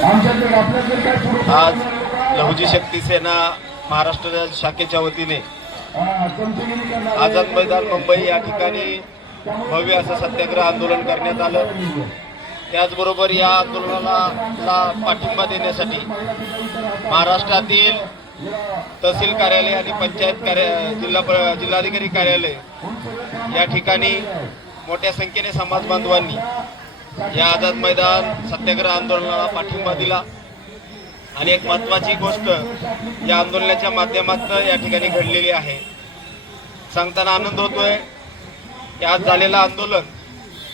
आज लहुजी शक्ती सेना महाराष्ट्र शाखेच्या वतीने आझाद मैदान मुंबई या ठिकाणी भव्य असं सत्याग्रह आंदोलन करण्यात आलं। त्याचबरोबर या आंदोलनाला पाठिंबा देण्यासाठी महाराष्ट्रातील तहसील कार्यालय आणि पंचायत जिल्हाधिकारी कार्यालय या ठिकाणी मोठ्या संख्येने समाज बांधवांनी या आझाद मैदान सत्याग्रह आंदोलनाला पाठिंबा दिला। आणि एक महत्त्वाची गोष्ट या आंदोलनाच्या माध्यमातून या ठिकाणी घडलेली आहे। सांगताना आनंद होतोय की आज झालेलं आंदोलन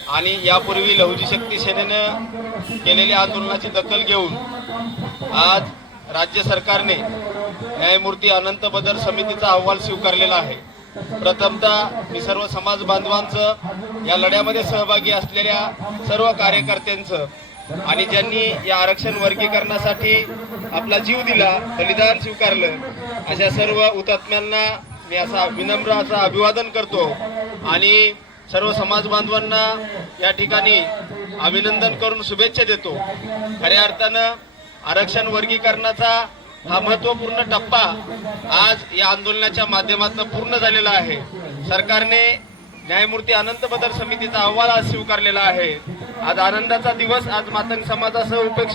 आणि यापूर्वी लहुजी शक्ती सेनेनं केलेल्या आंदोलनाची दखल घेऊन आज राज्य सरकारने न्यायमूर्ती अनंत बदर समितीचा अहवाल स्वीकारलेला आहे। प्रथमतः मी सर्व समाज बांधवांचं, या लढ्यामध्ये सहभागी असलेल्या सर्व कार्यकर्त्यांचं आणि ज्यांनी या आरक्षण वर्गीकरणासाठी आपला जीव दिला, बलिदान स्वीकारलं, अशा सर्व हुतात्म्यांना मी असा विनम्र असं अभिवादन करतो आणि सर्व समाज बांधवांना या ठिकाणी अभिनंदन करून शुभेच्छा देतो। खऱ्या अर्थानं आरक्षण वर्गीकरणाचा हा महत्त्वपूर्ण टप्पा आज या आंदोलनाच्या माध्यमातून पूर्ण झालेला आहे। सरकारने न्यायमूर्ती अनंत बदर समितीचा अहवाल आज स्वीकारलेला आहे। आज आनंदाचा दिवस, आज मातंग समाजासह उपेक्षा